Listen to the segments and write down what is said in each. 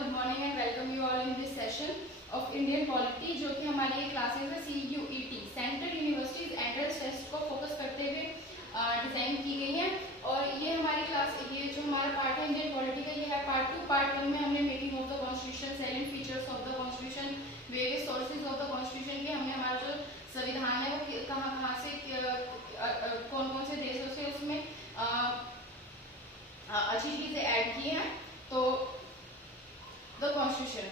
Good morning and welcome you all in this session of Indian polity, जो कि हमारी एक क्लासेस है CUET central universities entrance test को फोकस करते हुए डिजाइन की गई है। और ये हमारी क्लास, ये जो हमारा पार्ट है इंडियन पॉलिटी का, ये है पार्ट 2। पार्ट 1 में हमने making of the constitution, salient features of the constitution, various sources of the constitution के, हमने हमारा जो संविधान है वो कहाँ से कौन से देशों से उसमें अच्छी चीजें ऐड की हैं। तो the constitution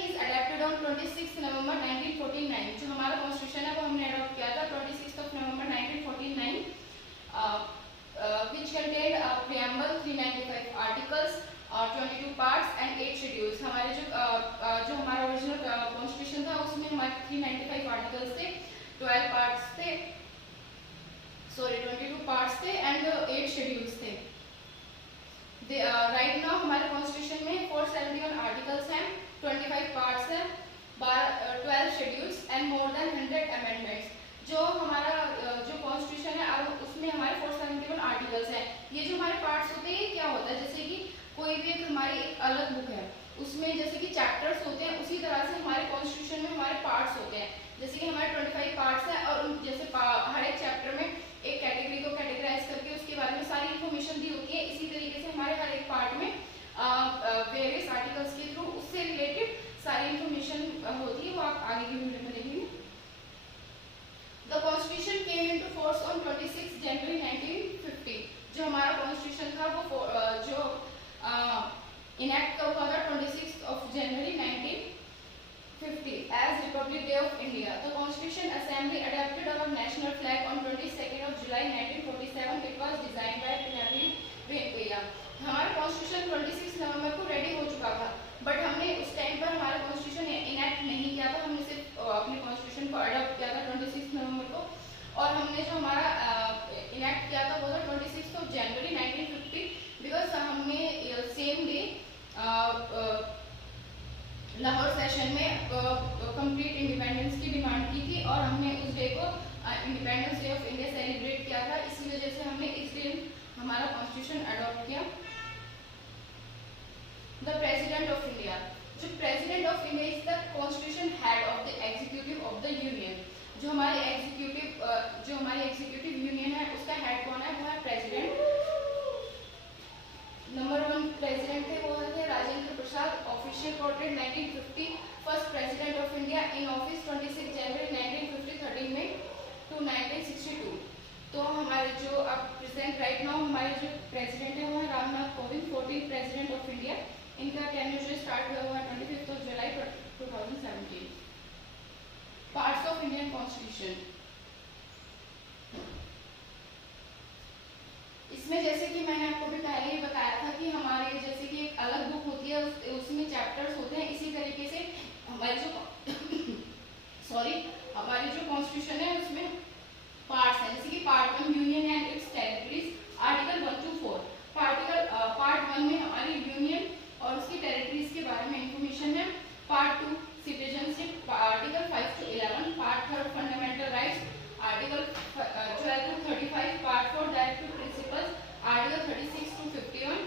is adapted on 26 नवंबर 1949। जो हमारा कॉन्स्टिट्यूशन है वो हमने अडॉप्ट किया था 26 नवंबर 1949, which contained a preamble, 395 articles, 22 parts and 8 schedules। हमारे जो हमारा ओरिजिनल कॉन्स्टिट्यूशन था उसमें हमारे 395 आर्टिकल्स थे, 12 पार्ट्स थे, 22 पार्ट्स थे एंड 8 शेड्यूल्स थे। राइट नाउ हमारे कॉन्स्टिट्यूशन में 471 आर्टिकल्स हैं, 25 पार्ट्स हैं, 12 schedules and more than 100 amendments. जो हमारा जो कॉन्स्टिट्यूशन है अब उसमें हमारे 471 आर्टिकल्स हैं। ये जो हमारे पार्ट्स होते हैं, क्या होता है, जैसे कि कोई भी एक हमारी एक अलग बुक है, उसमें जैसे कि चैप्टर्स होते हैं, उसी तरह से हमारे कॉन्स्टिट्यूशन में हमारे पार्ट्स होते हैं। जैसे कि हमारे 25 पार्ट्स हैं और जैसे हर एक चैप्टर में एक कैटेगरी को कैटेगराइज करके उसके बारे में सारी इन्फॉर्मेशन दी होती है। इसी तरीके से हमारे हर एक पार्ट में वेरियस आर्टिकल्स के थ्रू उससे रिलेटेड सारी इन्फॉर्मेशन होती है, वो आप आगे की वीडियो में देखेंगे। The constitution came into force on 26 जनवरी 1950। जो हमारा कॉन्स्टिट्यूशन था वो जो इनैक्ट कब हुआ था 26 जनवरी 1950 as Republic Day of India. The Constitution Assembly adopted our national flag on 22nd July 1947. It was designed by Pinarayi Vijayan. हमारा कॉन्स्टिट्यूशन 26 नवंबर को रेडी हो चुका था, बट हमने उस टाइम पर हमारा कॉन्स्टिट्यूशन इनैक्ट नहीं किया था। हमने सिर्फ अपने कॉन्स्टिट्यूशन को अडॉप्ट किया था 26 नवंबर को, और हमने जो हमारा इनैक्ट किया था वो था 26 जनवरी 1950, बिकॉज हमने सेम डे लाहौर सेशन में कंप्लीट इंडिपेंडेंस की डिमांड की थी और हमने उस डे को independence day of India celebrate किया था। इसी वजह से हमने इस दिन हमारा कॉन्स्टिट्यूशन अडॉप्ट किया। The president of India. जो president of India is the constitution head of the executive of the union. जो हमारी एग्जीक्यूटिव यूनियन है उसका हेड कौन है, वो है प्रेसिडेंट। नंबर 1 प्रेसिडेंट थे वो थे Rajendra Prasad, official portrait 1950, first president of India in office 26 January 1950, 13 May to 1962। तो हमारे जो अब प्रेजेंट राइट नाउ हमारे जो प्रेसिडेंट है वो है Ramnath Kovind, 14th president of India. इनका टेन्योर जो स्टार्ट हुआ है 25 जुलाई 2017। Parts of Indian constitution. इसमें जैसे कि मैंने आपको भी पहले ही बताया था कि हमारे जैसे कि एक अलग बुक होती है, उसमें चैप्टर्स होते हैं। इसी तरीके से हमारी जो कॉन्स्टिट्यूशन है उसमें पार्ट्स हैं। जैसे कि part 1 union and it's territories, article 1 to 4। Part 1 में हमारी यूनियन और उसकी टेरिटरीज के बारे में इंफॉर्मेशन है। Part 2 citizenship, article 5 to 11। Part 3 fundamental rights, article 12 to 35। Part 4 directive principles, article 36 to 51।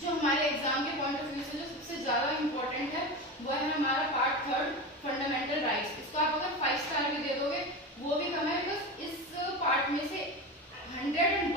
जो हमारे एग्जाम के पॉइंट ऑफ व्यू से जो सबसे ज्यादा इंपॉर्टेंट है वो है हमारा पार्ट 3 फंडामेंटल राइट्स। इसको आप अगर 5 स्टार भी दे दोगे वो भी कम है, बिकॉज इस पार्ट में से 100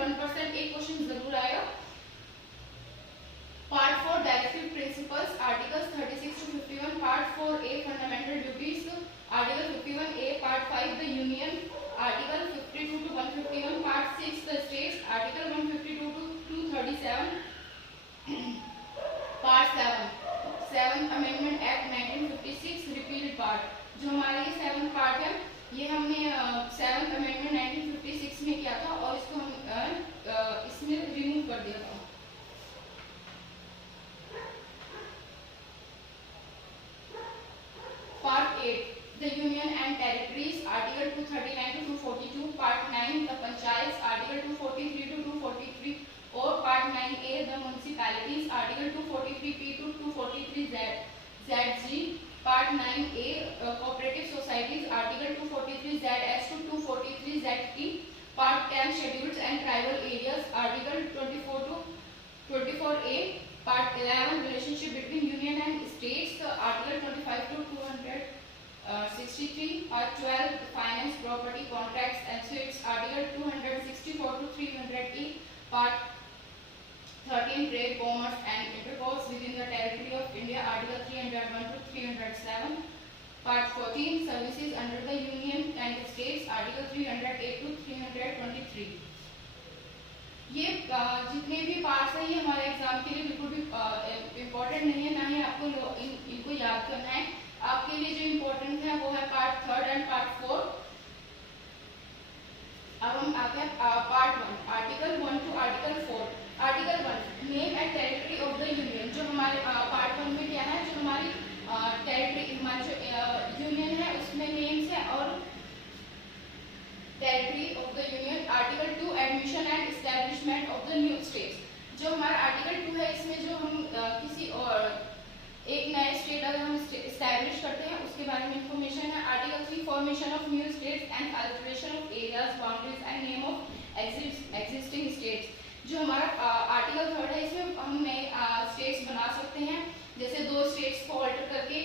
Part 13 Trade, Commerce and Intercourse within the territory of India, Article 301 to 307. Part 14 Services under the Union and States, Article 308 to 323. ये जितने भी पार्ट्स हैं ये हमारे एग्जाम के लिए बिल्कुल भी इम्पोर्टेंट नहीं है, ना ही आपको इनको याद करना है। आपके लिए जो इम्पोर्टेंट है वो है पार्ट 3 एंड पार्ट 4। अब हम आते हैं part 1, article 1 to article 4। Article 1 name and territory of the union. जो हमारे पार्ट 1 में क्या है, जो हमारी टेरिटरी, हमारी जो यूनियन है उसमें नेम्स है और territory of the union. Article 2 admission and establishment of the new states. जो हमारा आर्टिकल 2 है इसमें जो हम किसी और एक नए स्टेट अगर हम एस्टैब्लिश करते हैं उसके बारे में इंफॉर्मेशन है। Article 3 formation of new states and alteration of areas, boundaries and name of existing states. जो हमारा आर्टिकल 3 है इसमें हम नए स्टेट्स बना सकते हैं, जैसे दो स्टेट्स को ऑल्टर करके,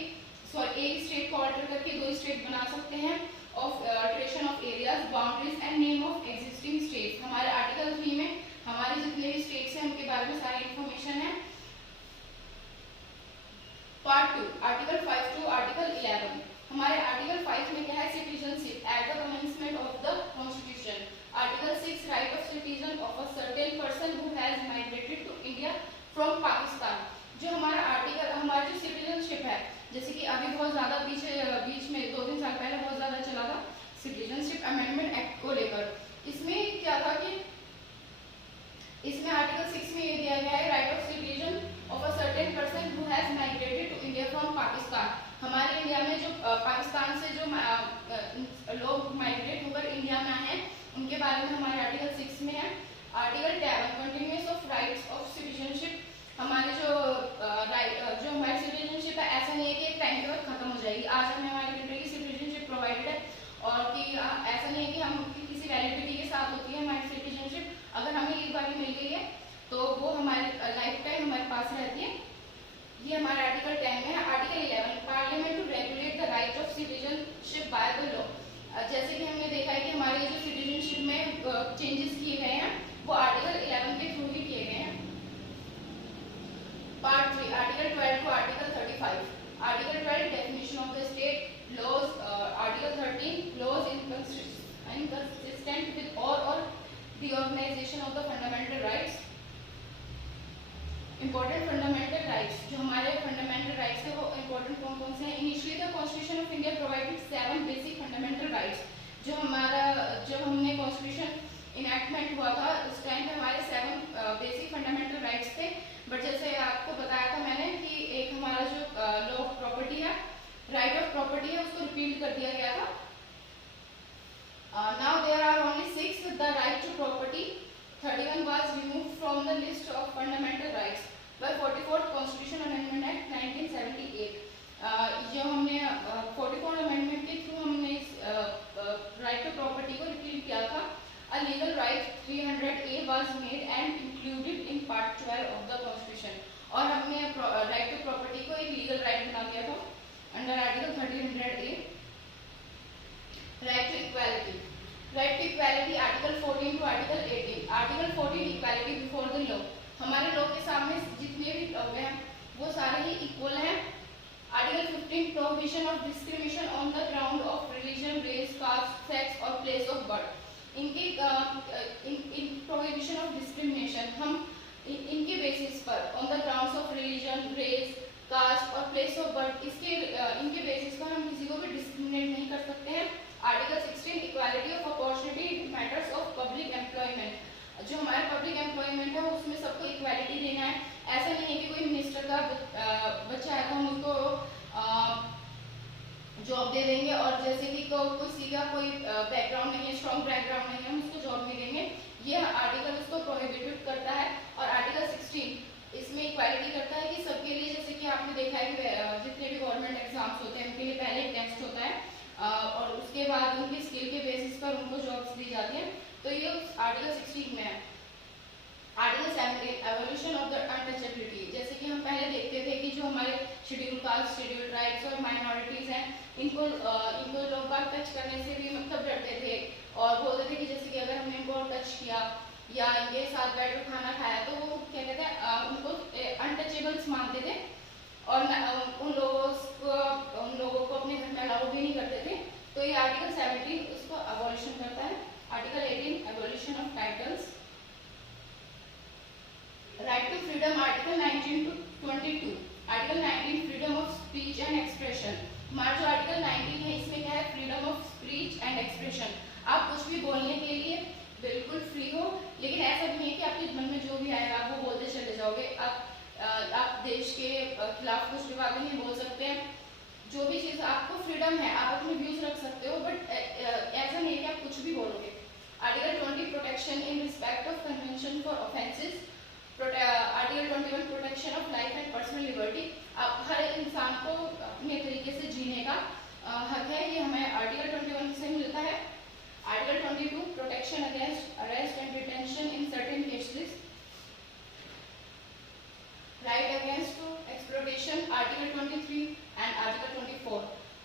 एक स्टेट को ऑल्टर करके दो स्टेट बना सकते हैं। Of alteration of areas, boundaries and name of existing states. हमारे आर्टिकल 3 में हमारे जितने भी स्टेट्स हैं उनके बारे में सारी इंफॉर्मेशन है। Part 2 article 5 to article 11। हमारे आर्टिकल 5 में क्या है, citizenship at the commencement of the constitution. Article 6 right of citizen of a certain person who has migrated to India from Pakistan. जो हमारा आर्टिकल, हमारा जो सिटीजनशिप है, जैसे कि अभी बहुत ज़्यादा बीच में 2-3 साल पहले बहुत ज़्यादा चला था सिटीजनशिप अमेंडमेंट एक्ट को लेकर। इसमें क्या था कि इसमें आर्टिकल 6 में ये दिया गया है, right of citizen of a certain person who has migrated to India from Pakistan. हमारे इंडिया में जो पाकिस्तान से जो लोग माइग्रेट होकर इंडिया में आए हैं उनके बारे में हमारे आर्टिकल 6 में है। Article 7 continuance of rights of citizenship. हमारे जो हमारी सिटीजनशिप है, ऐसा नहीं है कि एक टाइम के बाद खत्म हो जाएगी। आज हमें हमारी कंट्री की सिटीजनशिप प्रोवाइडेड है और कि ऐसा नहीं है कि हम किसी वैलिडिटी के साथ होती है हमारी सिटीजनशिप। अगर हमें एक बार मिल गई है तो वो हमारे लाइफ टाइम हमारे पास रहती है। ये हमारे आर्टिकल 10 में है। Article 11 parliament to regulate the right of citizenship by the law. जैसे कि हमने देखा है कि हमारे जो सिटीजनशिप में चेंजेस किए गए हैं वो आर्टिकल 11 के थ्रू ही किए गए हैं। Part 3 article 12 to article 35। Article 12 definition of the state laws. Article 13 laws inconsistent with or the organization of the fundamental rights। important fundamental rights। जो हमारे fundamental rights है वो important कौन कौन से हैं। initially the constitution of India provided 7 basic fundamental rights। जो हमने constitution enactment हुआ था उस टाइम पे हमारे 7 basic fundamental rights थे। बट जैसे आपको बताया था मैंने कि एक हमारा जो लॉ ऑफ प्रॉपर्टी है, राइट ऑफ प्रॉपर्टी है, उसको रिपील कर दिया गया था। Now there are only 6। The right to property 31 was removed from the list of fundamental rights by 44th constitution amendment act 1978। जो हमने 44th अमेंडमेंट के थ्रू हमने इस राइट टू प्रॉपर्टी को रिपील किया था। A legal right 300A was made and included in part 12 of the constitution। और हमने राइट टू प्रॉपर्टी को एक लीगल राइट बना दिया था under article 1300A। Right to equality. Right to equality article 14 to article 18। Article 14 equality before the law. हमारे law के सामने जितने भी लोग हैं वो सारे ही इक्वल हैं। Article 15 prohibition of discrimination on the ground of religion, race, caste, sex और प्लेस ऑफ बर्थ। इनकी प्रोहिबिशन ऑफ डिस्क्रिमिनेशन हम इनके बेसिस पर on the grounds of religion, race, caste और प्लेस ऑफ बर्थ, इनके बेसिस पर हम किसी को भी डिस्क्रिमिनेट नहीं कर सकते हैं। Article 16 equality of opportunity in matters of public employment. जो हमारे पब्लिक एम्प्लॉयमेंट है उसमें सबको इक्वालिटी देना है। ऐसा नहीं है कि कोई मिनिस्टर का बच्चा है तो हम उसको जॉब दे देंगे और जैसे कि किसी का कोई बैकग्राउंड नहीं है, स्ट्रॉन्ग बैकग्राउंड नहीं है, हम उसको जॉब नहीं देंगे। ये आर्टिकल उसको प्रोहिबिटेड करता है। और आर्टिकल 16 इसमें इक्वालिटी करता है कि सबके लिए, जैसे कि आपने देखा है कि जितने भी गवर्नमेंट एग्जाम्स होते हैं उनके लिए पहले एक टेस्ट होता है और उसके बाद उनकी स्किल के बेसिस पर उनको जॉब्स दी जाती हैं। तो ये आर्टिकल 16 में है। Article 17 evolution of the untouchability. जैसे कि हम पहले देखते थे कि जो हमारे शेड्यूल कास्ट, शेड्यूल ट्राइब्स और माइनॉरिटीज हैं इनको लोग बाग टच करने से भी मतलब डरते थे और बोलते थे कि जैसे कि अगर हमने इनको टच किया या इनके साथ बैठकर खाना खाया तो वो क्या कहते हैं उनको अनटचेबल्स मानते थे और उन लोगों को अपने घर में अलाउ भी नहीं करते थे। तो ये आर्टिकल 17 उसको अबॉलिशन करता है। Article 18 abolition of titles. Right to freedom article 19 to 22। Article 19 freedom of speech and expression. हमारा जो आर्टिकल 19 है इसमें क्या है, freedom of speech and expression. आप कुछ भी बोलने के लिए बिल्कुल फ्री हो, लेकिन ऐसा भी नहीं है कि आपके मन में जो भी आएगा आप वो बोलते चले जाओगे। आप देश के खिलाफ कुछ भी बातें नहीं बोल सकते हैं। जो भी चीज़ आपको फ्रीडम है, आप अपने व्यूज रख सकते हो, बट ऐसा नहीं है कि आप कुछ भी बोलोगे। Article 20 protection in respect of convention for offences. Article 21 protection of life and personal liberty. आप हर इंसान को अपने तरीके से जीने का हक है, ये हमें आर्टिकल 21 से मिलता है। Article 22 protection against arrest and detention in certain cases. Right against exploitation article 23 and article 24.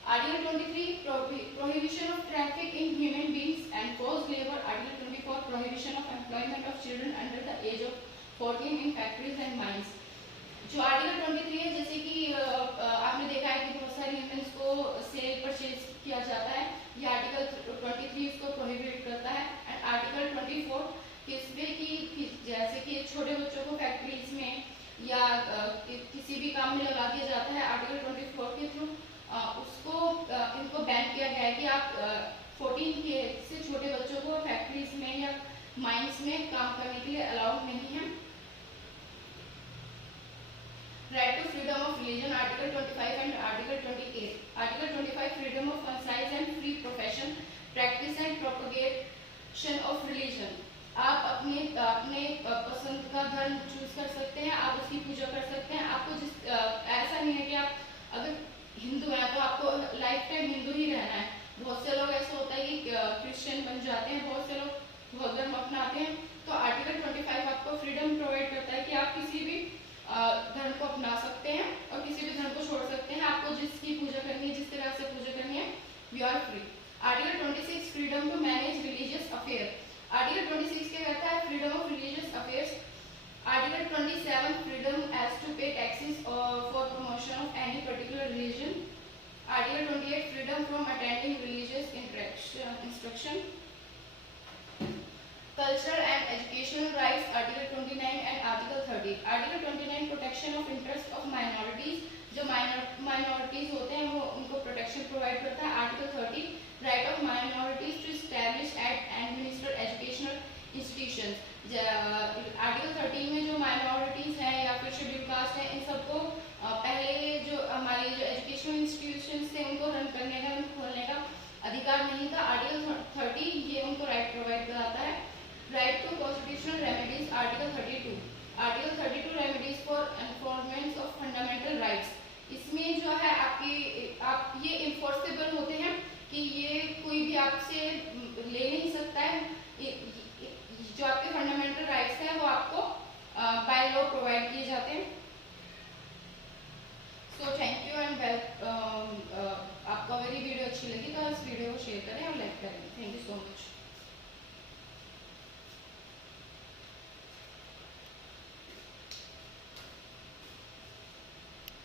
Article 23 prohibition of traffic in human beings and forced labor. Article 24 prohibition of employment of children under the age of 14 in factories and mines. जो article 23 है, जैसे कि आपने देखा है कि बहुत सारी ह्यूमन्स को सेल परचेज किया जाता है, ये आर्टिकल 23 इसको प्रोहिबिट करता है। एंड आर्टिकल 24 किसमें कि जैसे कि छोटे बच्चों को फैक्ट्रीज में या किसी भी काम में लगा दिया जाता है, आर्टिकल 24 के थ्रू उसको इनको बैन किया गया है कि आप 14 के से छोटे बच्चों को फैक्ट्रीज में या माइंस में काम करने के लिए अलाउड नहीं है। Right to freedom of religion article 25 and article 28। Article 25 freedom of conscience and free profession practice and propagation of religion. आप अपने पसंद का धर्म चूज कर सकते हैं, आप उसकी पूजा कर सकते हैं। आपको ऐसा नहीं है कि आप अगर हिंदू हैं तो आपको लाइफ टाइम हिंदू ही रहना है। बहुत से लोग ऐसा होता है कि क्रिश्चियन बन जाते हैं, बहुत से लोग बहुत धर्म अपनाते हैं। तो आर्टिकल 25 आपको फ्रीडम प्रोवाइड करता है कि आप किसी भी धर्म को अपना सकते हैं और किसी भी धर्म को छोड़ सकते हैं। आपको जिसकी पूजा करनी है, जिस तरह से पूजा करनी है, you are free. Article 26 freedom to manage religious affair. Article 26 क्या कहता है, freedom of religious affairs. Article 27 freedom as to pay taxes for promotion of any particular religion. Article 28 freedom from attending religious instruction. Cultural and educational rights article 29 and article 30। Article 29 protection of interest of minorities. जो minorities होते हैं वो उनको protection provide करता है। Article 30 right of minorities to establish and administer educational institutions. Article 30 में जो minorities हैं या फिर शेड्यूल कास्ट है, इन सबको पहले जो हमारे जो एजुकेशनल इंस्टीट्यूशंस थे उनको रन करने का, उनको खोलने का अधिकार नहीं था। आर्टिकल 30 ये उनको राइट प्रोवाइड कराता है। Right to constitutional remedies